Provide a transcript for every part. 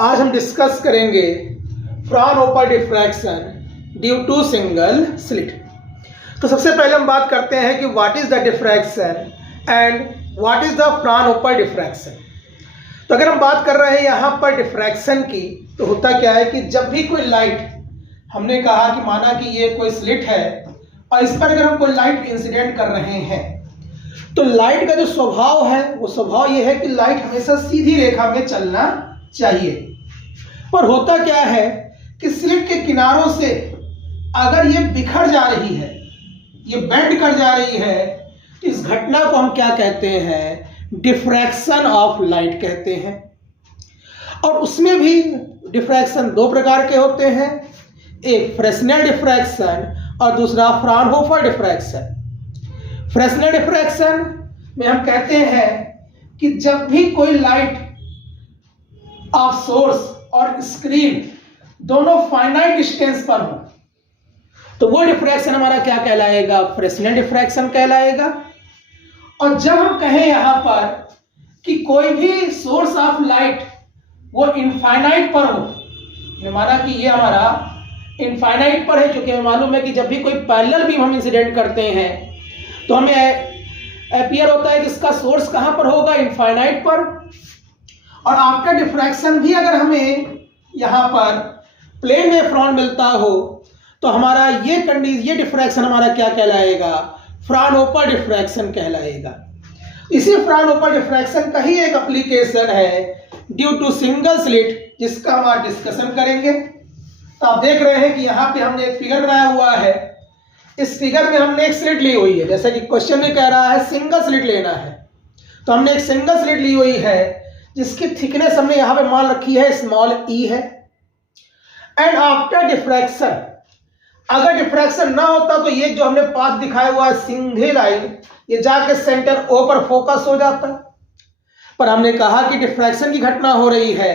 आज हम डिस्कस करेंगे Fraunhofer diffraction due to single slit. तो सबसे पहले हम बात करते हैं कि what is the diffraction and what is the Fraunhofer diffraction. तो अगर हम बात कर रहे हैं यहाँ पर डिफ्रैक्शन की, तो होता क्या है कि जब भी कोई लाइट, हमने कहा कि माना कि ये कोई स्लिट है और इस पर अगर हम कोई लाइट इंसिडेंट कर रहे हैं, तो लाइट का जो स्वभाव है वो स्वभाव ये है कि लाइट हमेशा सीधी रेखा में चलना चाहिए। पर होता क्या है कि स्लिट के किनारों से अगर ये बिखर जा रही है, ये बेंड कर जा रही है, तो इस घटना को हम क्या कहते हैं? डिफ्रैक्शन ऑफ लाइट कहते हैं। और उसमें भी डिफ्रैक्शन दो प्रकार के होते हैं, एक फ्रेस्नेल डिफ्रैक्शन और दूसरा फ्राउनहोफर डिफ्रैक्शन। फ्रेस्नेल डिफ्रैक्शन में हम कहते हैं कि जब भी कोई लाइट ऑफ सोर्स और स्क्रीन दोनों फाइनाइट डिस्टेंस पर हो, तो वो डिफ्रैक्शन हमारा क्या कहलाएगा? फ्रेस्नेल डिफ्रैक्शन कहलाएगा। और जब हम कहें यहां पर कि कोई भी सोर्स ऑफ लाइट वो इनफाइनाइट पर हो, माना कि ये हमारा इनफाइनाइट पर है, क्योंकि हमें मालूम है कि जब भी कोई पैरेलल बीम हम इंसिडेंट करते हैं तो हमें अपीयर होता है कि इसका सोर्स कहां पर होगा? इनफाइनाइट पर। और आफ्टर डिफ्रैक्शन भी अगर हमें यहां पर प्लेन वेव फ्रंट मिलता हो, तो हमारा ये डिफ्रैक्शन हमारा क्या कहलाएगा? फ्राउनहोफर डिफ्रैक्शन कहलाएगा। इसी फ्राउनहोफर डिफ्रैक्शन का ही एक एप्लीकेशन है ड्यू टू सिंगल स्लिट, जिसका हम आज डिस्कशन करेंगे। तो आप देख रहे हैं कि यहाँ पे हमने एक फिगर बनाया हुआ है। इस फिगर में हमने एक स्लिट ली हुई है, जैसा कि क्वेश्चन में कह रहा है सिंगल स्लिट लेना है। तो हमने एक सिंगल स्लिट ली हुई है जिसकी थिकनेस हमने यहाँ पे मान रखी है स्मॉल ई है। एंड आफ्टर डिफ्रैक्शन, अगर डिफ्रैक्शन ना होता तो ये जो हमने पाथ दिखाया हुआ है सीधी लाइन, ये जाके सेंटर ओ पर फोकस हो जाता। पर हमने कहा कि डिफ्रैक्शन की घटना हो रही है,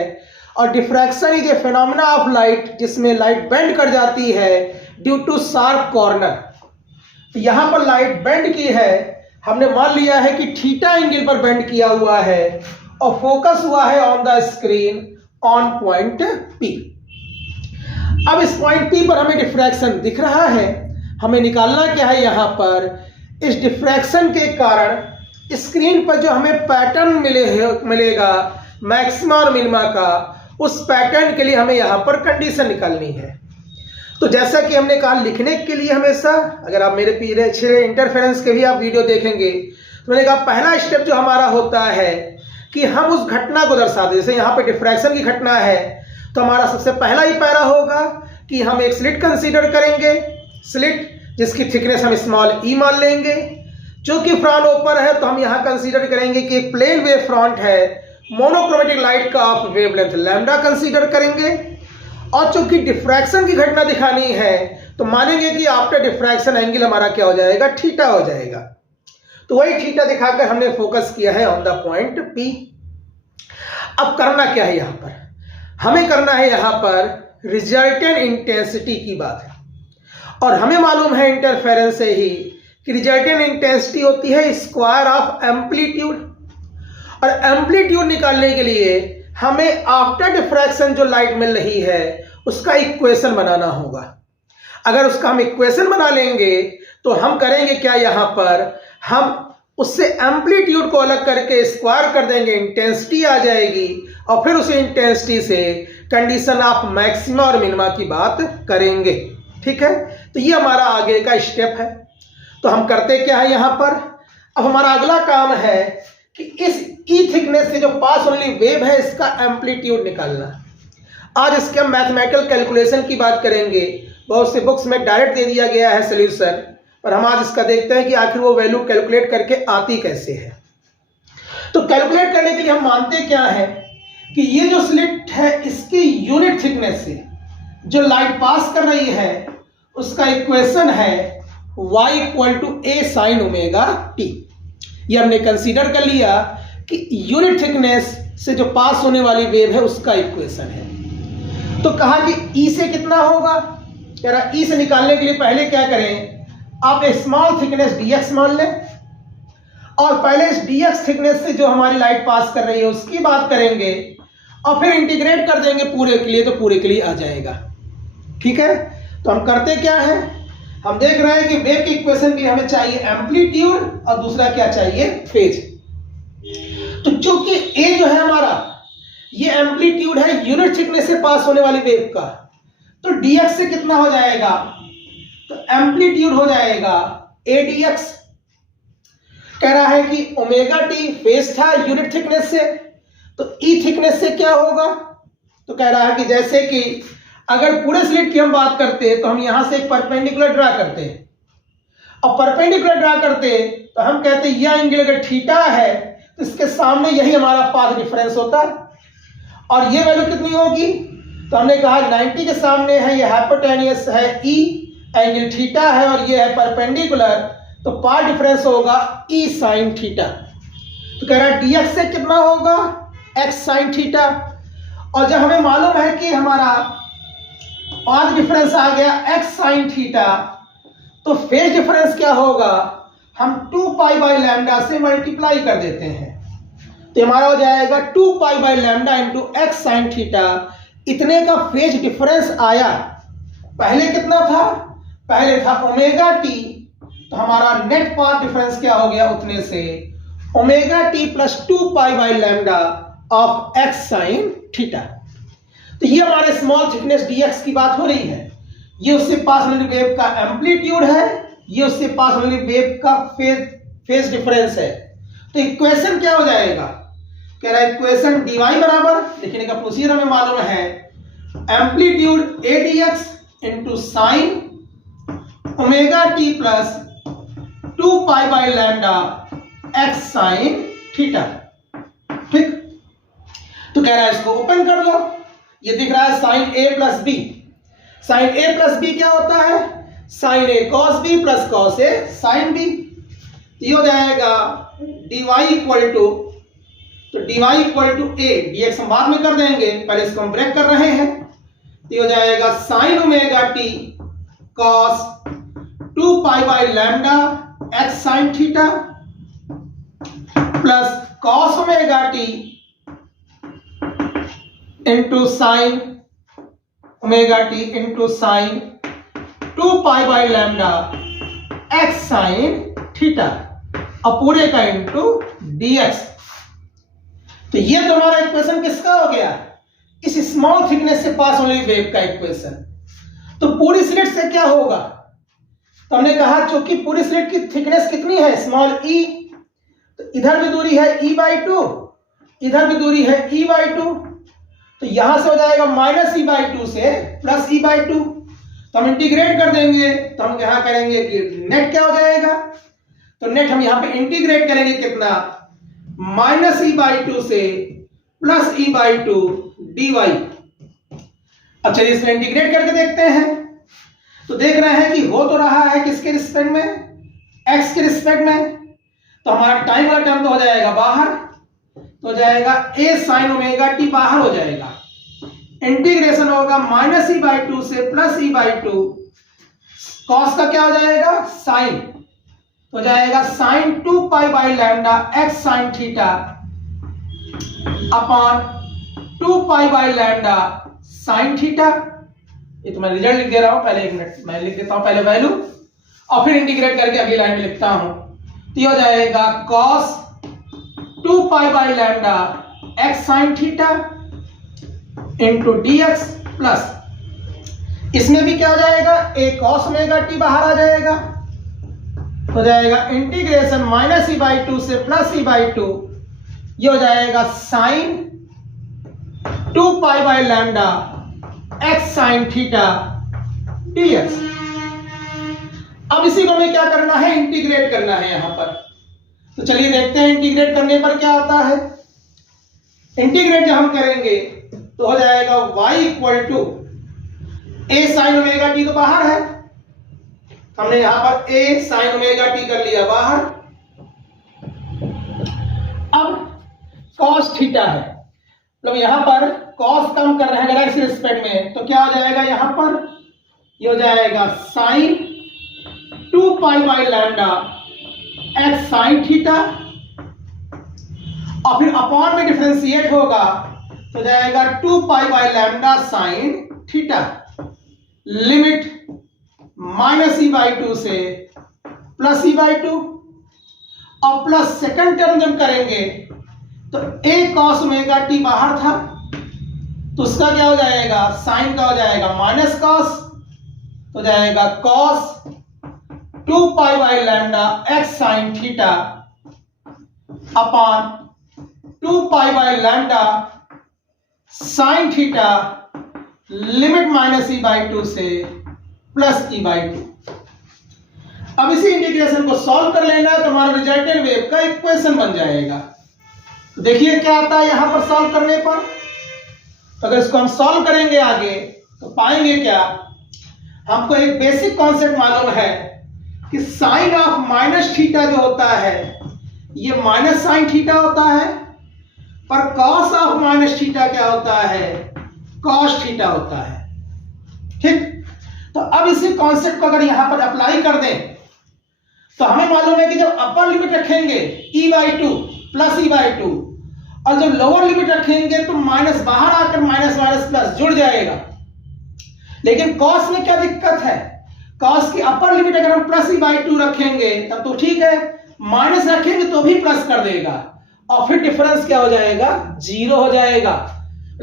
और diffraction is a phenomena of light, जिसमें लाइट बेंड कर जाती है ड्यू टू शार्प कॉर्नर। तो यहां पर लाइट बेंड की है, हमने मान लिया है कि थीटा एंगल पर बेंड किया हुआ है और फोकस हुआ है on the screen on point P. अब इस पॉइंट पी पर हमें डिफ्रैक्शन दिख रहा है। हमें निकालना क्या है? यहां पर इस डिफ्रैक्शन के कारण स्क्रीन पर जो हमें पैटर्न मिलेगा मैक्सिमा और मिनिमा का, उस पैटर्न के लिए हमें यहां पर कंडीशन निकालनी है। तो जैसा कि हमने कहा, लिखने के लिए हमेशा, अगर आप मेरे पीछे इंटरफेरेंस के भी आप वीडियो देखेंगे, तो मैंने कहा पहला स्टेप जो हमारा होता है कि हम उस घटना को दर्शाते। जैसे यहाँ पे डिफ्रैक्शन की घटना है, तो हमारा सबसे पहला ही पैरा होगा कि हम एक स्लिट कंसीडर करेंगे, स्लिट जिसकी थिकनेस हम स्मॉल ई मान लेंगे। जो कि फ्राउनहोफर है, तो हम यहाँ कंसीडर करेंगे कि एक प्लेन वेव फ्रंट है, मोनोक्रोमेटिक लाइट का ऑफ वेवलेंथ लैम्डा कंसीडर करेंगे। और चूंकि डिफ्रैक्शन की घटना दिखानी है, तो मानेंगे कि आफ्टर डिफ्रैक्शन एंगल हमारा क्या हो जाएगा? थीटा हो जाएगा। तो वही थीटा दिखाकर हमने फोकस किया है ऑन द पॉइंट पी। अब करना क्या है? यहां पर हमें करना है यहां पर रिजल्टेंट इंटेंसिटी की बात है। और हमें मालूम है इंटरफेरेंस से ही कि रिजल्टेंट इंटेंसिटी होती है स्क्वायर ऑफ एम्पलीट्यूड। और एम्पलीट्यूड निकालने के लिए हमें आफ्टर डिफ्रैक्शन जो लाइट मिल रही है उसका इक्वेशन बनाना होगा। अगर उसका हम इक्वेशन बना लेंगे, तो हम करेंगे क्या? यहां पर हम उससे एम्पलीट्यूड को अलग करके स्क्वायर कर देंगे, इंटेंसिटी आ जाएगी, और फिर उस इंटेंसिटी से कंडीशन ऑफ मैक्सिमा और मिनिमा की बात करेंगे। ठीक है, तो ये हमारा आगे का स्टेप है। तो हम करते क्या है यहां पर? अब हमारा अगला काम है कि इस ई थिकनेस से जो पास ओनली वेव है, इसका एम्पलीट्यूड निकालना। आज इसके हम मैथमेटिकल कैलकुलेशन की बात करेंगे। बहुत से बुक्स में डायरेक्ट दे दिया गया है सॉल्यूशन, पर हम आज इसका देखते हैं कि आखिर वो वैल्यू कैलकुलेट करके आती कैसे है। तो कैलकुलेट करने के लिए हम मानते क्या है कि ये जो स्लिट है, इसकी यूनिट थिकनेस से जो लाइट पास कर रही है, उसका इक्वेशन है y equal to a sine omega t। ये हमने कंसीडर कर लिया कि यूनिट थिकनेस से जो पास होने वाली वेव है उसका इक्वेशन है। तो कहा कि E से कितना होगा? कह रहा E से निकालने के लिए पहले क्या करें? आप एक स्मॉल थिकनेस dx मान लें, और पहले इस dx थिकनेस से जो हमारी लाइट पास कर रही है उसकी बात करेंगे, और फिर इंटीग्रेट कर देंगे पूरे के लिए, तो पूरे के लिए आ जाएगा। ठीक है, तो हम करते क्या है, हम देख रहे हैं कि वेव की इक्वेशन के लिए हमें चाहिए एम्पलीट्यूड और दूसरा क्या चाहिए, फेज। तो चूंकि ए जो है हमारा ये एम्पलीट्यूड है यूनिट थिकनेस से पास होने वाली वेव का, तो dx से कितना हो जाएगा, तो एम्पलीट्यूड हो जाएगा a dx। कह रहा है कि ओमेगा टी फेज था यूनिट थिकनेस से, तो ई थिकनेस से क्या होगा, तो कह रहा है कि जैसे कि अगर पूरे स्लिट की हम बात करते हैं तो हम यहां से एक परपेंडिकुलर ड्रा करते हैं, और परपेंडिकुलर ड्रा करते हैं तो हम कहते हैं यह एंगल अगर थीटा है तो इसके सामने यही हमारा पाथ डिफरेंस होता है, और ये वैल्यू कितनी होगी, तो हमने कहा 90 के सामने है, ये हाइपोटेनियस है ई, एंगल थीटा है और ये है परपेंडिकुलर, तो पाथ डिफरेंस होगा ई साइन थीटा। तो कह रहा है dx से कितना होगा, x साइन थीटा। और जब हमें मालूम है कि हमारा पाथ डिफरेंस आ गया x साइन थीटा, तो फेज डिफरेंस क्या होगा, हम 2 पाई बाई लैम्डा से मल्टीप्लाई कर देते हैं, तो हमारा हो जाएगा 2 pi by lambda into x sine theta. इतने का फेज डिफरेंस आया। पहले कितना था, पहले था ओमेगा टी, तो हमारा नेट पाथ डिफरेंस क्या हो गया, उतने से omega T plus 2 pi by lambda of x sine theta. तो ये हमारे स्मॉल थिकनेस dx की बात हो रही है। ये उससे पास होने वाली वेव का एम्पलीट्यूड है, ये उससे पास होने वाली वेव का फेज डिफरेंस है। तो इक्वेशन क्या हो जाएगा, कह रहा है इक्वेशन dy बराबर, लिखने का प्रोसीजर हमें मालूम है, amplitude a dx into sine omega T plus 2 pi by lambda x sine theta. ठीक, तो कह रहा है इसको ओपन कर लो, ये दिख रहा है sine a plus b. Sine a plus b क्या होता है, sine a cos b plus cos a sine b। ये हो जाएगा dy इक्वल टू, तो dy equal to a, dx हम बाद में कर देंगे, पहले इसको हम ब्रेक कर रहे हैं। तो ये हो जाएगा sign omega T cos 2 pi by lambda x sine theta plus cos omega T into sine omega T into sine 2 pi by lambda x sine theta, और पूरे का इंटू dx। तो ये तो हमारा इक्वेशन किसका हो गया, इस स्मॉल थिकनेस से पास होने वाली वेव का इक्वेशन। तो पूरी स्लिट से क्या होगा, तो हमने कहा चूंकि पूरी स्लिट की थिकनेस कितनी है, स्मॉल e, तो इधर भी दूरी है e/2, इधर भी दूरी है e/2, तो यहां से हो जाएगा माइनस e/2 से प्लस e/2। तो हम इंटीग्रेट कर देंगे, तो हम यहां करेंगे कि नेट क्या हो जाएगा, तो नेट हम यहां पे इंटीग्रेट करेंगे कितना, माइनस e/2 से प्लस e/2 dy। अब चलिए इसमें इंटीग्रेट करके देखते हैं, तो देख रहे हैं कि हो तो रहा है किसके रिस्पेक्ट में, x के रिस्पेक्ट में। तो हमारा टाइम वाला टर्म तो हो जाएगा बाहर, तो हो जाएगा a साइन ओमेगा टी बाहर हो जाएगा, इंटीग्रेशन होगा माइनस e/2 से प्लस e/2, कॉस का क्या हो जाएगा साइन, हो जाएगा sine 2 pi by lambda x sine theta upon 2 pi by lambda sine theta. ये तो मैं रिजल्ट लिख दे रहा हूं, पहले एक मिनट मैं लिख देता हूं पहले वैल्यू, और फिर इंटीग्रेट करके अगली लाइन में लिखता हूं। तो ये हो जाएगा cos 2 pi by lambda x sine theta into dx plus इसमें भी क्या हो जाएगा, a cos ओमेगा टी बाहर आ जाएगा, हो जाएगा इंटीग्रेशन माइनस e/2 से प्लस e/2, ये हो जाएगा sine 2 pi by lambda x sine theta dx। अब इसी को हमें क्या करना है, इंटीग्रेट करना है यहां पर। तो चलिए देखते हैं इंटीग्रेट करने पर क्या आता है। इंटीग्रेट जब हम करेंगे तो हो जाएगा y equal to a sine omega t तो बाहर है, हमने यहां पर a साइन ओमेगा टी कर लिया बाहर। अब cos थीटा है, मतलब यहां पर cos कम कर रहे हैं x के रिस्पेक्ट में, तो क्या हो जाएगा यहां पर, ये हो जाएगा sine 2 pi by lambda x sine theta, और फिर अपॉन में डिफरेंशिएट होगा तो जाएगा 2 pi by lambda sine theta, limit -e/2 से +e/2, और प्लस सेकंड टर्म जब करेंगे तो a cos ओमेगा t बाहर था, तो उसका क्या हो जाएगा, साइन का हो जाएगा माइनस कॉस, तो जाएगा cos 2 pi by lambda x sign theta upon 2 pi by lambda sine theta, limit -e/2 से +e/2। अब इसी इंटीग्रेशन को सॉल्व कर लेना है तो हमारा रिजल्टेंट वेव का इक्वेशन बन जाएगा। तो देखिए क्या आता है यहां पर सॉल्व करने पर। तो अगर इसको हम सॉल्व करेंगे आगे तो पाएंगे क्या, हमको एक बेसिक कॉन्सेप्ट मालूम है कि साइन ऑफ माइनस थीटा जो होता है ये माइनस साइन थीटा होता है, पर कॉस ऑफ माइनस थीटा क्या होता है, कॉस थीटा होता है। ठीक, तो अब इसी कॉन्सेप्ट को अगर यहां पर अप्लाई कर दें तो हमें मालूम है कि जब अपर लिमिट रखेंगे e/2 +e/2 और जब लोअर लिमिट रखेंगे तो माइनस बाहर आकर माइनस माइनस प्लस जुड़ जाएगा। लेकिन कॉस में क्या दिक्कत है, कॉस की अपर लिमिट अगर हम +e/2 रखेंगे तब तो ठीक है, माइनस रखेंगे तो भी प्लस कर देगा और फिर डिफरेंस क्या हो जाएगा, 0 हो जाएगा।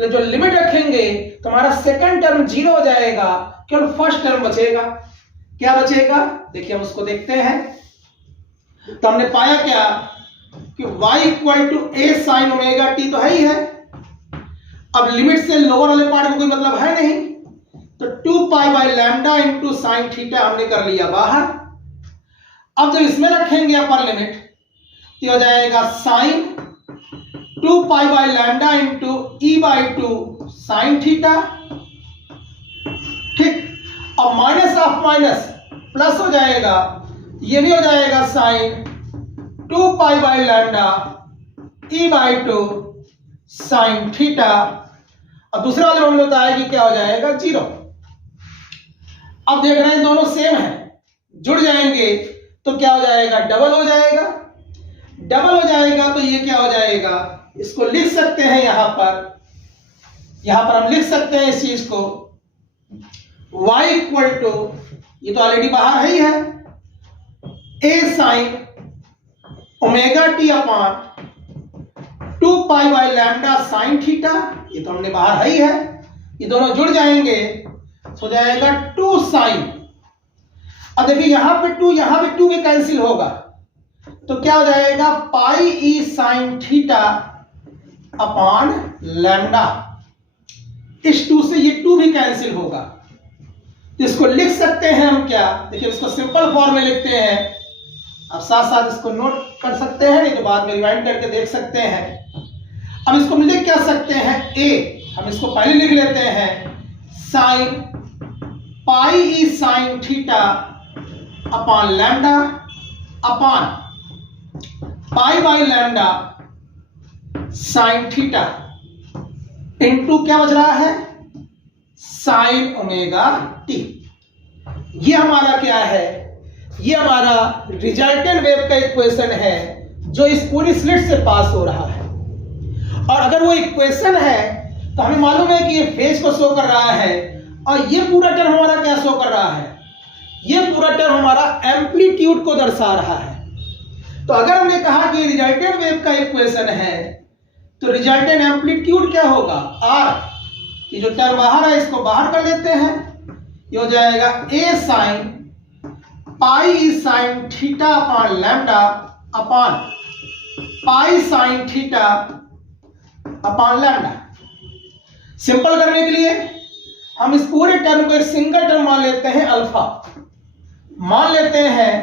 जो लिमिट रखेंगे तो हमारा सेकंड टर्म 0 हो जाएगा, केवल फर्स्ट टर्म बचेगा। क्या बचेगा, देखिए हम उसको देखते हैं। तो हमने पाया क्या कि y = a sin omega t तो है ही है। अब लिमिट से लोअर वाले पार्ट में कोई मतलब है नहीं, तो 2 pi by lambda into sine theta हमने कर लिया बाहर। अब जब इसमें रखेंगे अपर लिमिट तो हो जाएगा sine 2 pi by lambda into e/2 sine theta. ठीक, अब माइनस ऑफ माइनस प्लस हो जाएगा, ये भी हो जाएगा sine 2 pi by lambda e/2 sine theta. अब दूसरा वाले में होता है कि क्या हो जाएगा, 0। अब देख रहे हैं दोनों सेम है, जुड़ जाएंगे तो क्या हो जाएगा, डबल हो जाएगा। डबल हो जाएगा तो ये क्या हो जाएगा, इसको लिख सकते हैं यहां पर हम लिख सकते हैं इस चीज को y = ये तो ऑलरेडी बाहर है ही है, a sine omega t upon 2 pi by lambda sine theta, ये तो हमने बाहर है ही है, ये दोनों जुड़ जाएंगे हो जाएगा 2 साइन। अब देखिए यहां पे 2 भी कैंसिल होगा तो क्या हो जाएगा, पाई e sign theta upon lambda. इस 2 से ये 2 भी कैंसिल होगा, तो इसको लिख सकते हैं हम क्या, देखिए इसको सिंपल फॉर्म में लिखते हैं। अब साथ साथ इसको नोट कर सकते हैं, नहीं तो बाद में रिवाइंड करके देख सकते हैं। अब इसको हम लिख क्या सकते हैं, a, हम इसको पहले लिख लेते हैं sine pi e sine theta upon lambda upon pi by lambda sine theta into क्या बच रहा है, साइन ओमेगा टी। ये हमारा क्या है, ये हमारा रिजल्टेंट वेव का इक्वेशन है जो इस पूरी स्लिट से पास हो रहा है। और अगर वो इक्वेशन है तो हमें मालूम है कि ये फेज को शो कर रहा है और ये पूरा टर्म हमारा क्या शो कर रहा है, ये पूरा टर्म हमारा एम्पलीट्यूड को दर्शा रहा है। तो अगर हमने कहा कि रिजल्टेंट वेव का इक्वेशन है तो रिजल्टेंट एम्पलीट्यूड क्या होगा, r। ये जो टर्म बाहर है इसको बाहर कर लेते हैं, ये हो जाएगा a sine pi e sine theta upon lambda upon pi sine theta upon lambda. Simple करने के लिए हम इस पूरे टर्म को एक सिंगल टर्म मान लेते हैं अल्फा। मान लेते हैं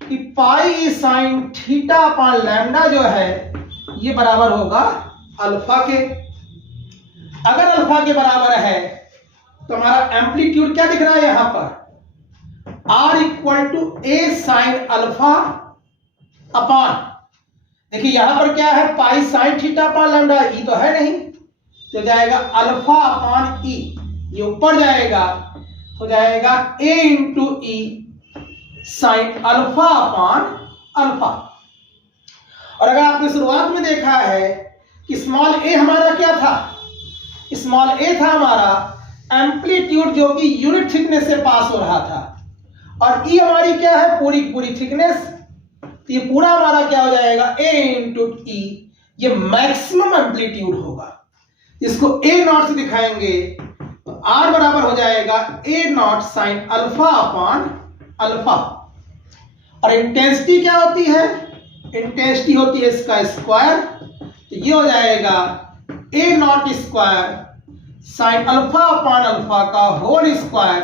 कि पाई e sine theta upon lambda जो है ये बराबर होगा अल्फा के। अगर अल्फा के बराबर है तो हमारा एम्पलीट्यूड क्या दिख रहा है यहां पर, r = a sine alpha upon, देखिए यहां पर क्या है, pi sine theta upon lambda, e तो है नहीं, तो जाएगा अल्फा अपॉन ई, ये ऊपर जाएगा हो जाएगा a × e sign alpha upon alpha. और अगर आपने शुरुआत में देखा है कि स्मॉल a हमारा क्या था, स्मॉल ए था हमारा एम्पलीट्यूड जो कि यूनिट थिकनेस से पास हो रहा था, और ई हमारी क्या है, पूरी पूरी थिकनेस। तो ये पूरा हमारा क्या हो जाएगा, ए इंटू ई, ये मैक्सिमम एम्पलीट्यूड होगा। इसको ए नॉट से दिखाएंगे तो आर बराबर हो जाएगा a naught sine alpha upon alpha. और इंटेंसिटी क्या होती है, इंटेंसिटी होती है इसका स्क्वायर, तो ये हो जाएगा a naught square sine alpha upon alpha का होल स्क्वायर,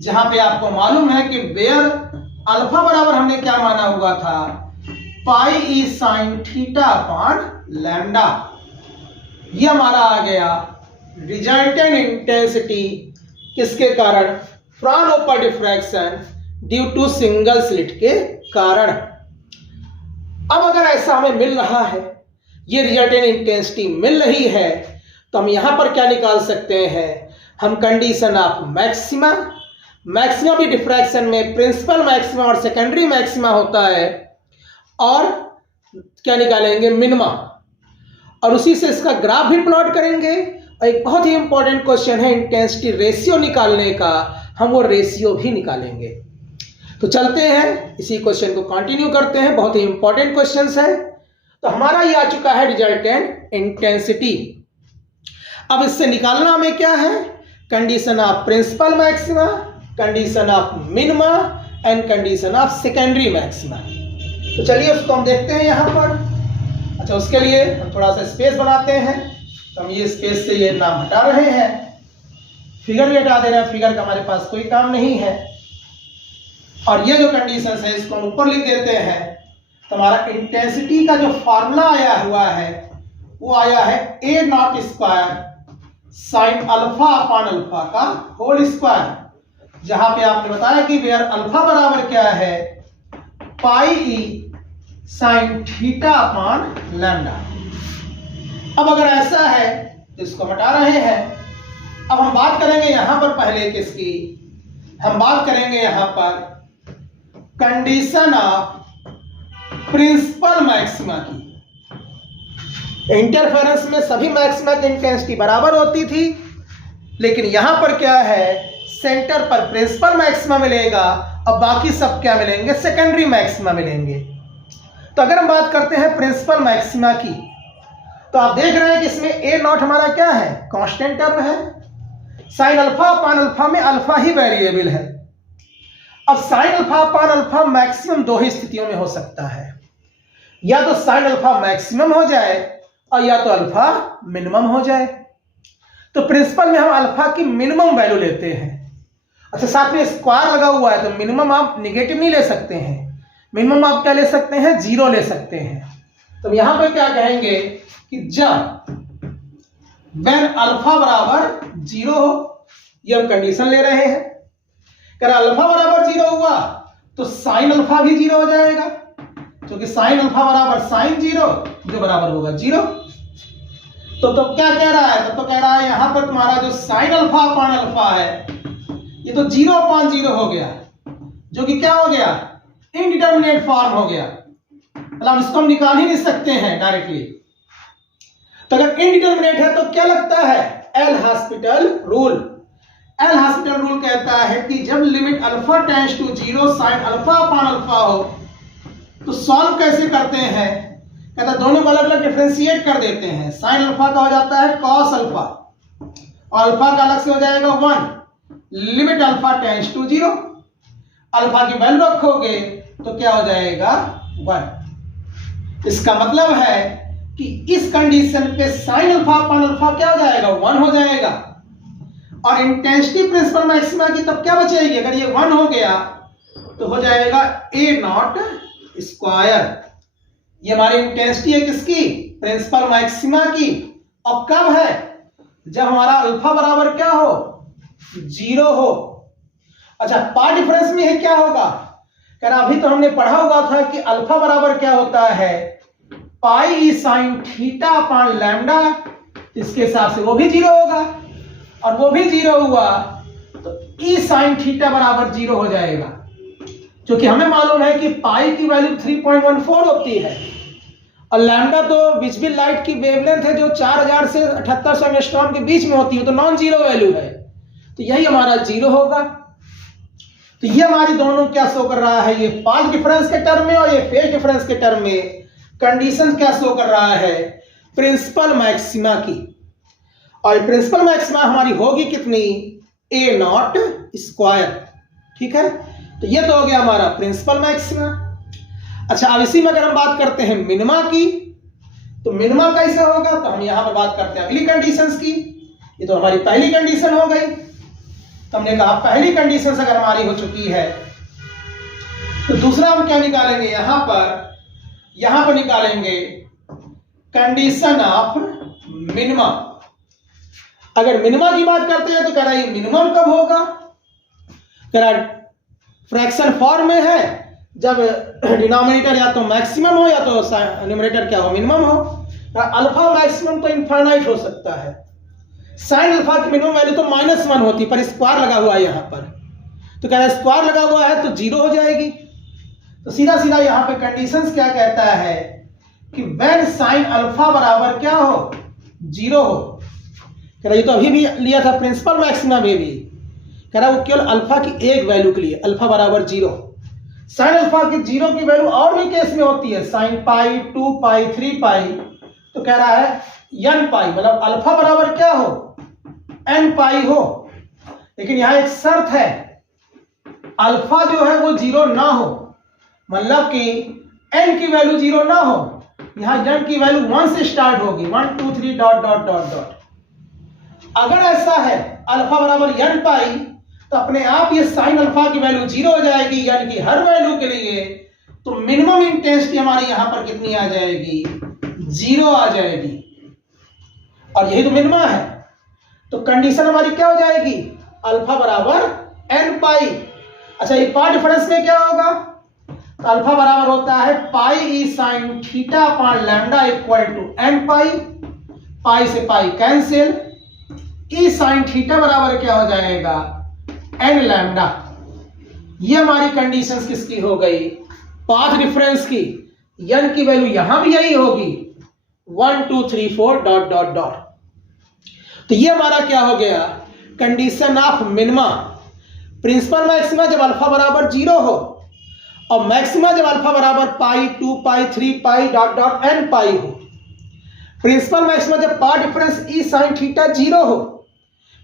जहां पे आपको मालूम है कि वेयर अल्फा बराबर हमने क्या माना हुआ था, pi e sine theta upon lambda. ये हमारा आ गया रिजल्टेंट इंटेंसिटी किसके कारण, Fraunhofer diffraction due to single slit के कारण। अब अगर ऐसा हमें मिल रहा है, ये रिजल्टेंट इंटेंसिटी मिल रही है, तो हम यहां पर क्या निकाल सकते हैं, हम कंडीशन ऑफ मैक्सिमा, मैक्सिमा भी डिफ्रैक्शन में प्रिंसिपल मैक्सिमा और सेकेंडरी मैक्सिमा होता है, और क्या निकालेंगे, मिनिमा, और उसी से इसका ग्राफ भी प्लॉट करेंगे। और एक बहुत ही इंपॉर्टेंट क्वेश्चन है इंटेंसिटी रेशियो निकालने का, हम वो रेशियो भी निकालेंगे। तो चलते हैं इसी क्वेश्चन को कंटिन्यू करते हैं, बहुत ही इंपॉर्टेंट क्वेश्चन है। तो हमारा ये आ चुका है रिजल्टेंट इंटेंसिटी। अब इससे निकालना हमें क्या है, condition of principal maxima, condition of minima and condition of secondary maxima. तो चलिए उसको हम देखते हैं यहां पर। अच्छा, उसके लिए हम थोड़ा सा स्पेस बनाते हैं, तो हम ये स्पेस से ये नाम हटा रहे हैं, फिगर भी हटा दे रहे हैं, फिगर का हमारे पास कोई काम नहीं है। और ये जो कंडीशन है इसको हम ऊपर लिख देते हैं। तो हमारा इंटेंसिटी का जो फॉर्मूला आया हुआ है वो आया है a naught square sine alpha upon alpha का होल स्क्वायर, जहां पे आपने बताया कि वेयर अल्फा बराबर क्या है, pi e sine theta upon lambda. अब अगर ऐसा है तो इसको हटा रहे हैं। अब हम बात करेंगे यहां पर पहले किसकी, हम बात करेंगे यहां पर कंडीशन ऑफ प्रिंसिपल मैक्सिमा की। इंटरफेरेंस में सभी मैक्सिमा की इंटेंसिटी बराबर होती थी, लेकिन यहां पर क्या है, सेंटर पर प्रिंसिपल मैक्सिमा मिलेगा और बाकी सब क्या मिलेंगे, सेकेंडरी मैक्सिमा मिलेंगे। तो अगर हम बात करते हैं प्रिंसिपल मैक्सिमा की, तो आप देख रहे हैं कि इसमें ए नॉट हमारा क्या है, कांस्टेंट टर्म है, साइन अल्फा अपॉन अल्फा में अल्फा ही वेरिएबल है। अब sign alpha upon alpha maximum दो ही स्थितियों में हो सकता है, या तो साइन अल्फा मैक्सिमम हो जाए और या तो अल्फा मिनिमम हो जाए। तो प्रिंसिपल में हम अल्फा की मिनिमम वैल्यू लेते हैं। अच्छा, साथ में स्क्वायर लगा हुआ है, तो मिनिमम आप निगेटिव नहीं ले सकते हैं, मिनिमम आप क्या ले सकते हैं, जीरो ले सकते हैं। तो यहां पर क्या कहेंगे कि जब व्हेन अल्फा बराबर जीरो हो, ये हम कंडीशन ले रहे हैं। अगर अल्फा बराबर जीरो हुआ तो साइन अल्फा भी जीरो हो जाएगा, क्योंकि साइन अल्फा बराबर साइन जीरो, जो बराबर होगा जीरो। तो क्या कह रहा है, तो कह रहा है यहां पर तुम्हारा जो साइन अल्फा अपॉन अल्फा है ये तो जीरो अपॉन जीरो हो गया, जो कि क्या हो गया, इनडिटर्मिनेट फॉर्म हो गया, मतलब इसको हम निकाल ही नहीं सकते हैं डायरेक्टली। तो अगर इनडिटर्मिनेट है तो क्या लगता है, L'Hospital rule. L'Hospital rule कहता है कि जब limit alpha tends to zero sine alpha upon alpha हो तो सॉल्व कैसे करते हैं, कहता है दोनों को अलग अलग डिफरेंशिएट कर देते हैं। साइन अल्फा का हो जाता है कॉस अल्फा और अल्फा का अलग से हो जाएगा 1, limit alpha tends to zero, alpha की वैल्यू रखोगे तो क्या हो जाएगा 1। इसका मतलब है कि इस कंडीशन पे साइन अल्फा अपॉन अल्फा क्या हो जाएगा, 1 हो जाएगा। और इंटेंसिटी प्रिंसिपल मैक्सिमा की तब क्या बचेगी, अगर ये 1 हो गया तो हो जाएगा ए नॉट स्क्वायर। ये हमारी इंटेंसिटी है किसकी, प्रिंसिपल मैक्सिमा की। और कब है, जब हमारा अल्फा बराबर क्या हो, जीरो हो। अच्छा, पार्ट डिफरेंस में है क्या होगा, कह रहा अभी तो हमने पढ़ा हुआ था कि अल्फा बराबर क्या होता है, pi e sine theta upon lambda, इसके हिसाब से वो भी जीरो होगा, और वो भी जीरो हुआ तो ई साइन थीटा बराबर जीरो हो जाएगा, क्योंकि हमें मालूम है कि पाई की वैल्यू 3.14 होती है और लैम्डा तो विजिबल लाइट की वेवलेंथ है जो 4000 से 7800 एंगस्ट्रॉम के बीच में होती है, तो नॉन जीरो वैल्यू है, तो यही हमारा जीरो होगा। तो ये हमारी दोनों क्या शो कर रहा है, ये पाथ डिफरेंस के टर्म में और ये फेज डिफरेंस के टर्म में कंडीशन क्या शो कर रहा है, प्रिंसिपल मैक्सिमा की। और प्रिंसिपल मैक्सिमा हमारी होगी कितनी, ए नॉट स्क्वायर, ठीक है। तो ये तो हो गया हमारा प्रिंसिपल मैक्सिमा। अच्छा, अब इसी में अगर हम बात करते हैं मिनिमा की, तो मिनिमा कैसे होगा, तो हम यहां पर बात करते हैं अगली कंडीशंस की। ये तो हमारी पहली कंडीशन हो गई। तो हमने कहा पहली कंडीशन अगर हमारी हो चुकी है, तो दूसरा हम क्या निकालेंगे, यहां पर निकालेंगे कंडीशन ऑफ मिनिमा। अगर मिनिमा की बात करते हैं तो कह रहा है मिनिमम कब होगा, कह रहा फ्रैक्शन फॉर्म में है जब डिनोमिनेटर या तो मैक्सिमम हो या तो न्यूमरेटर क्या हो, मिनिमम हो। अल्फा मैक्सिमम तो इनफाइनाइट हो सकता है, साइन अल्फा की मिनिमम वैल्यू तो -1 होती, पर स्क्वायर लगा हुआ है यहां पर, तो कह रहा है स्क्वायर लगा हुआ है तो जीरो हो जाएगी। तो सीधा सीधा यहां पे कंडीशंस क्या कहता है कि व्हेन साइन अल्फा बराबर क्या हो, जीरो हो। कह रहा ये तो अभी भी लिया था प्रिंसिपल मैक्सिमा में भी, कह रहा वो केवल अल्फा की एक वैल्यू के लिए, अल्फा बराबर जीरो। साइन अल्फा की जीरो की वैल्यू और भी केस में होती है, साइन पाई, 2 पाई, 3 पाई, तो कह रहा है n पाई, मतलब अल्फा बराबर क्या हो, n पाई हो। लेकिन यहां एक शर्त है, अल्फा जो है वो जीरो ना हो, मतलब कि n की वैल्यू जीरो ना हो। यहां n की वैल्यू 1 से स्टार्ट होगी, 1 2 3 डॉट डॉट डॉट डॉट। अगर ऐसा है अल्फा बराबर n पाई, तो अपने आप ये साइन अल्फा की वैल्यू जीरो हो जाएगी n की हर वैल्यू के लिए। तो मिनिमम इंटेंसिटी हमारी यहां पर कितनी आ जाएगी, जीरो आ जाएगी, और यही तो मिनिमा है। तो कंडीशन हमारी क्या हो जाएगी, अल्फा बराबर n पाई। अच्छा, ये पार्ट डिफरेंस में क्या होगा, तो अल्फा बराबर होता है pi e sine theta upon lambda equal to n pi, pi से pi cancel, e sine theta बराबर क्या हो जाएगा, n लैम्डा। ये हमारी कंडीशंस किसकी हो गई, पाथ डिफरेंस की। n की वैल्यू यहां भी यही होगी, 1 2 3 4 डॉट डॉट डॉट। तो ये हमारा क्या हो गया, condition of minima. Principal maxima जब अल्फा बराबर जीरो हो, और मैक्सिमा जब अल्फा बराबर pi, 2 pi, 3 pi dot dot n pi हो। प्रिंसिपल मैक्सिमा जब path difference e sine theta zero हो,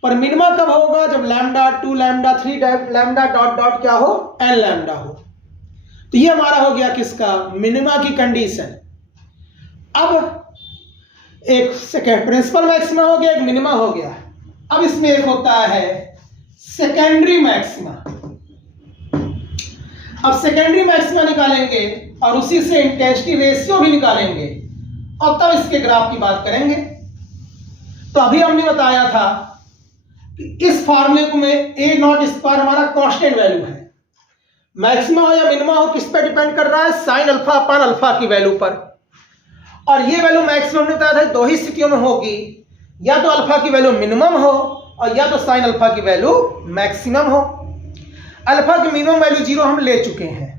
पर मिनिमा कब होगा, जब lambda, 2 lambda, 3 lambda dot dot क्या हो, n लैम्डा हो। तो ये हमारा हो गया किसका, मिनिमा की कंडीशन। अब एक सेकेंड प्रिंसिपल मैक्सिमा हो गया, एक मिनिमा हो गया। अब इसमें एक होता है सेकेंडरी मैक्सिमा। अब सेकेंडरी मैक्सिमा निकालेंगे और उसी से इंटेंसिटी रेशियो भी निकालेंगे, और तब इसके ग्राफ की बात करेंगे। तो अभी हमने बताया था कि इस फार्मूले को में ए नॉट स्क्वायर हमारा कांस्टेंट वैल्यू है। मैक्सिमा हो या मिनिमा हो, किस पे डिपेंड कर रहा है, साइन अल्फा अपॉन अल्फा की वैल्यू पर। और ये वैल्यू मैक्सिमम ने बताया था दो ही स्थितियों में होगी, या तो अल्फा की वैल्यू मिनिमम हो और या तो साइन अल्फा की वैल्यू मैक्सिमम हो। अल्फा की मिनिमम वैल्यू जीरो हम ले चुके हैं।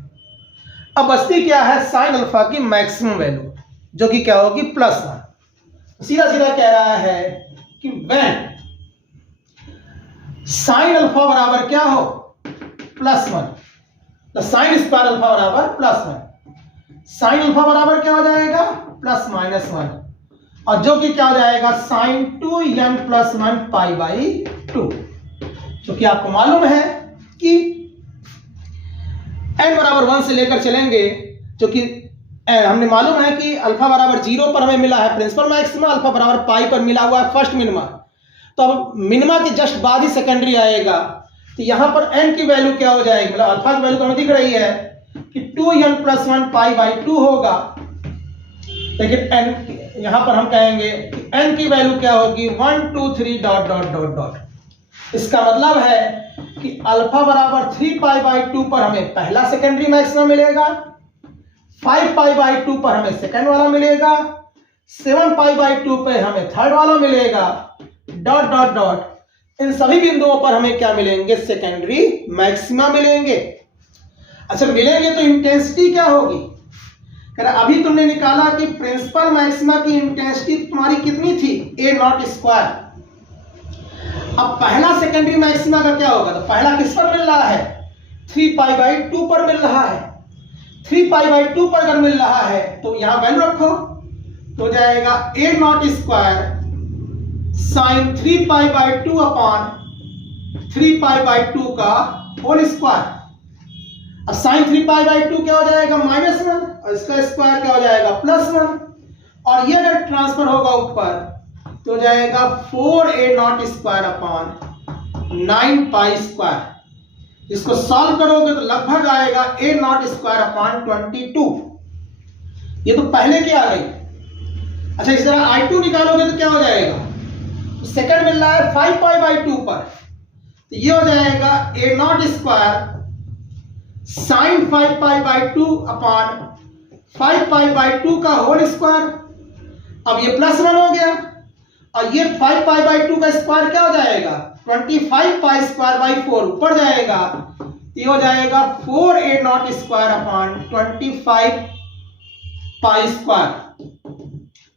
अब बचती क्या है, साइन अल्फा की मैक्सिमम वैल्यू, जो कि क्या होगी, +1। सीधा सीधा कह रहा है कि व्हेन साइन अल्फा बराबर क्या हो, +1, तो साइन स्क्वायर अल्फा बराबर +1। साइन अल्फा बराबर क्या हो जाएगा, +-1, और जो कि क्या हो जाएगा, साइन 2n + 1 π/2। जो कि आपको मालूम है कि n बराबर 1 से लेकर चलेंगे, जो कि हमने मालूम है कि अल्फा बराबर 0 पर हमें मिला है प्रिंसिपल मैक्सिमा, अल्फा बराबर पाई पर मिला हुआ है फर्स्ट मिनिमा। तो अब मिनिमा के जस्ट बाद ही सेकेंडरी आएगा। तो यहां पर n की वैल्यू क्या हो जाएगी, मतलब अल्फा की वैल्यू तो हमें दिख रही है कि 2n + 1 π/2 होगा, लेकिन n यहां पर हम कहेंगे कि n की वैल्यू क्या होगी, 1 2 3 डॉट डॉट डॉट डॉट। इसका मतलब है कि अल्फा बराबर 3 π/2 पर हमें पहला सेकेंडरी मैक्सिमा मिलेगा, 5 π/2 पर हमें सेकेंड वाला मिलेगा, 7 π/2 पर हमें थर्ड वाला मिलेगा, डॉट डॉट डॉट। इन सभी बिंदुओं पर हमें क्या मिलेंगे, सेकेंडरी मैक्सिमा मिलेंगे। अच्छा, मिलेंगे तो इंटेंसिटी क्या होगी, कह रहा अभी तुमने निकाला कि प्रिंसिपल मैक्सिमा की इंटेंसिटी तुम्हारी कितनी थी, ए नॉट स्क्वायर। अब पहला सेकेंडरी मैक्सिमा का क्या होगा, तो पहला किस पर मिल रहा है, 3π/2 पर मिल रहा है। 3π/2 पर अगर मिल रहा है तो यहां वैल्यू रखो, तो जाएगा a naught square sign 3π/2 upon 3π/2 का होल स्क्वायर। अब साइन 3π/2 क्या हो जाएगा, -1, और इसका स्क्वायर क्या हो जाएगा, +1, और ये अगर ट्रांसफर होगा ऊपर तो जाएगा 4a0² अपॉन 9π²। इसको सॉल्व करोगे तो लगभग आएगा a0² अपॉन 22। ये तो पहले की आ गई। अच्छा, इस तरह I2 निकालोगे तो क्या हो जाएगा, तो सेकंड मिल रहा है 5π/2 पर, तो ये हो जाएगा a0² साइन 5π/2 अपॉन 5π/2 का होल स्क्वायर। अब ये +1 हो गया, और ये 5π/2 का स्क्वायर क्या हो जाएगा, 25π²/4 ऊपर जाएगा, ये हो जाएगा 4a0² अपॉन 25π²।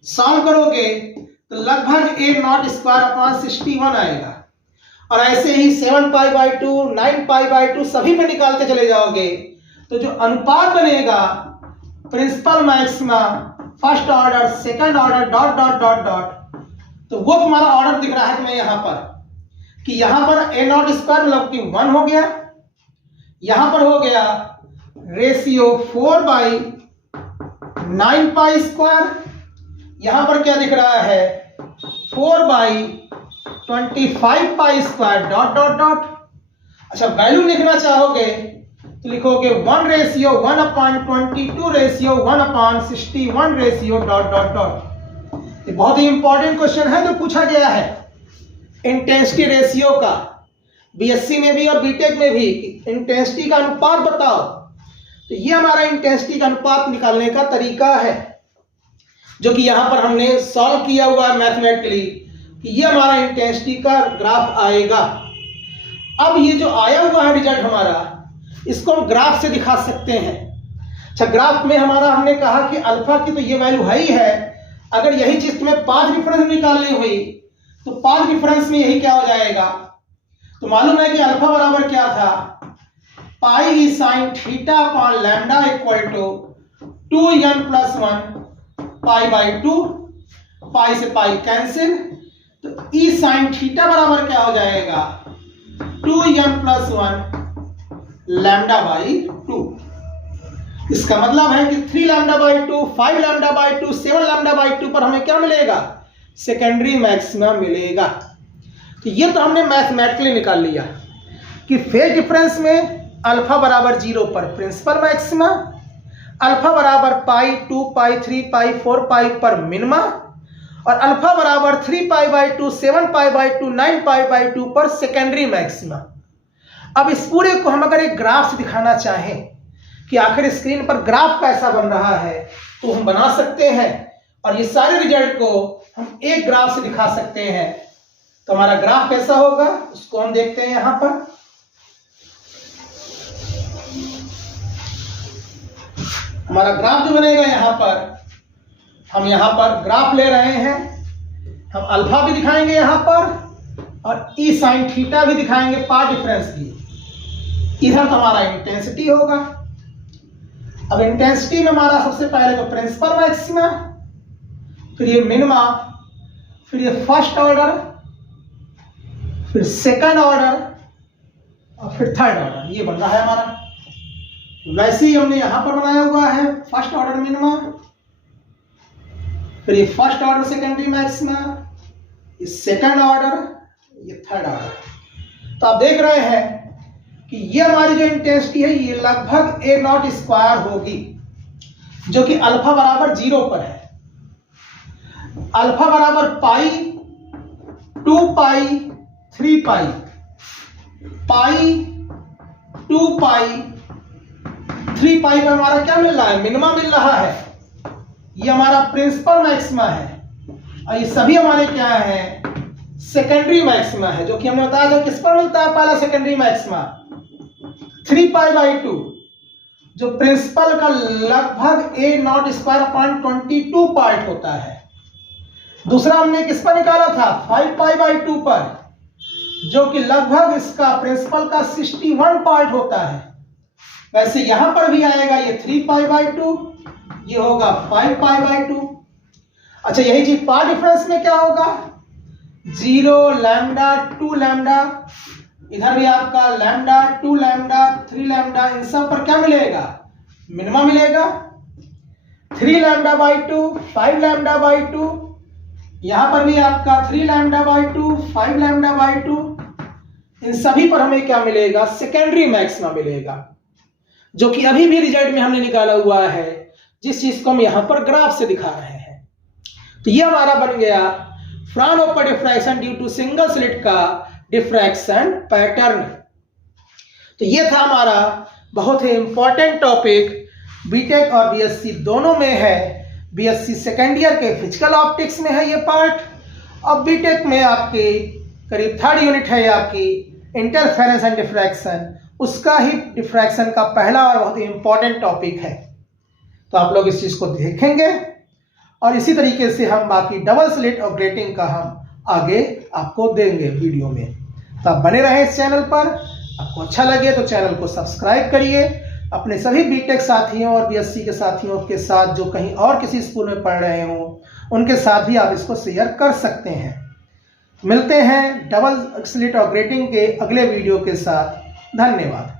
सॉल्व करोगे तो लगभग a0² अपॉन 61 आएगा। और ऐसे ही 7π/2, 9π/2 सभी पे निकालते चले जाओगे तो जो अनुपात बनेगा principal maxima, first order, second order, dot dot dot dot, तो वो तुम्हारा ऑर्डर दिख रहा है तुम्हें यहां पर, कि यहां पर a0² मतलब कि 1 हो गया, यहां पर हो गया रेशियो 4/9π², यहां पर क्या दिख रहा है 4/25π² डॉट डॉट डॉट। अच्छा, वैल्यू लिखना चाहोगे तो लिखोगे 1/1/22/1/61 डॉट डॉट डॉट। ये बहुत ही इंपॉर्टेंट क्वेश्चन है जो पूछा गया है इंटेंसिटी रेशियो का, बीएससी में भी और बीटेक में भी। इंटेंसिटी का अनुपात बताओ, तो ये हमारा इंटेंसिटी का अनुपात निकालने का तरीका है, जो कि यहां पर हमने सॉल्व किया हुआ है मैथमेटिकली, कि ये हमारा इंटेंसिटी का ग्राफ आएगा। अब ये जो आया हुआ है रिजल्ट हमारा, इसको हम ग्राफ से दिखा सकते हैं। अच्छा, ग्राफ में हमारा हमने कहा कि अल्फा की तो ये वैल्यू है ही है, अगर यही चीज तुम्हें 5 डिफरेंस निकालनी हुई तो 5 डिफरेंस में यही क्या हो जाएगा, तो मालूम है कि अल्फा बराबर क्या था, pi sine theta upon lambda equal to 2n+1 π/2, pi से पाई कैंसिल, तो ई साइन थीटा बराबर क्या हो जाएगा 2n+1 λ/2। इसका मतलब है कि 3 λ/2, 5 λ/2, 7 λ/2 पर हमें क्या मिलेगा, सेकेंडरी मैक्सिमा मिलेगा। तो ये तो हमने मैथमेटिकली निकाल लिया कि फेज डिफरेंस में अल्फा बराबर 0 पर प्रिंसिपल मैक्सिमा, अल्फा बराबर पाई, 2π, 3π, 4π पर मिनिमा, और अल्फा बराबर 3π/2, 7π/2, 9π/2 पर सेकेंडरी मैक्सिमा। अब इस पूरे को हम अगर एक ग्राफ से दिखाना चाहें कि आखिर स्क्रीन पर ग्राफ कैसा बन रहा है, तो हम बना सकते हैं, और ये सारे रिजल्ट को हम एक ग्राफ से दिखा सकते हैं। तो हमारा ग्राफ कैसा होगा उसको हम देखते हैं। यहां पर हमारा ग्राफ जो बनेगा, यहां पर हम यहां पर ग्राफ ले रहे हैं, हम अल्फा भी दिखाएंगे यहां पर, और ई साइन थीटा भी दिखाएंगे पार्ट डिफरेंस की। इधर तो हमारा इंटेंसिटी होगा। अब इंटेंसिटी में हमारा सबसे पहले तो प्रिंसिपल मैक्सिमा, फिर ये मिनिमा, फिर ये फर्स्ट ऑर्डर, फिर सेकंड ऑर्डर, और फिर थर्ड ऑर्डर, ये बन रहा है हमारा। वैसे ही हमने यहां पर बनाया हुआ है फर्स्ट ऑर्डर मिनिमा, फिर ये फर्स्ट ऑर्डर सेकेंडरी मैक्सिमा, ये सेकंड ऑर्डर, ये थर्ड ऑर्डर। तो आप देख रहे हैं कि ये हमारी जो इंटेंसिटी है ये लगभग a0² होगी, जो कि अल्फा बराबर 0 पर है। अल्फा बराबर पाई, 2π, 3π, पाई, 2π, 3π पर हमारा क्या मिल रहा है, मिनिमा मिल रहा है। ये हमारा प्रिंसिपल मैक्सिमा है, और ये सभी हमारे क्या है, सेकेंडरी मैक्सिमा है, जो कि हमने बताया था किस पर मिलता है पहला सेकेंडरी मैक्सिमा, 3π/2, जो प्रिंसिपल का लगभग a0² 22 पार्ट होता है। दूसरा हमने किस पर निकाला था, 5π/2 पर, जो कि लगभग इसका प्रिंसिपल का 61 पार्ट होता है। वैसे यहां पर भी आएगा ये 3π/2, ये होगा 5π/2। अच्छा, यही चीज पार्ट डिफरेंस में क्या होगा, 0, लैम्डा, 2 लैम्डा, इधर भी आपका लैम्डा, 2 लैम्डा, 3 लैम्डा, इन सब पर क्या मिलेगा, मिनिमम मिलेगा। 3 λ/2, 5 λ/2, यहां पर भी आपका 3 λ/2, 5 λ/2, इन सभी पर हमें क्या मिलेगा, सेकेंडरी मैक्सिमा मिलेगा, जो कि अभी भी रिजल्ट में हमने निकाला हुआ है, जिस चीज को हम यहां पर ग्राफ से दिखा रहे हैं। तो ये हमारा बन गया Fraunhofer diffraction due to single slit का डिफ्रैक्शन पैटर्न। तो ये था हमारा बहुत ही इंपॉर्टेंट टॉपिक, बीटेक और बीएससी दोनों में है। बीएससी सेकेंड ईयर के फिजिकल ऑप्टिक्स में है ये पार्ट, और बीटेक में आपके करीब 3rd यूनिट है आपकी इंटरफेरेंस एंड डिफ्रैक्शन, उसका ही डिफ्रैक्शन का पहला और बहुत ही इंपॉर्टेंट टॉपिक है। तो आप लोग इस चीज़ को देखेंगे, और इसी तरीके से हम बाकी डबल स्लिट और ग्रेटिंग का हम आगे आपको देंगे वीडियो में। तो आप बने रहें इस चैनल पर। आपको अच्छा लगे तो चैनल को सब्सक्राइब करिए। अपने सभी बीटेक साथियों और बीएससी के साथियों के साथ जो कहीं और किसी स्कूल में पढ़ रहे हों, उनके साथ भी आप इसको शेयर कर सकते हैं। मिलते हैं डबल स्लिट और ग्रेटिंग के अगले वीडियो के साथ। धन्यवाद।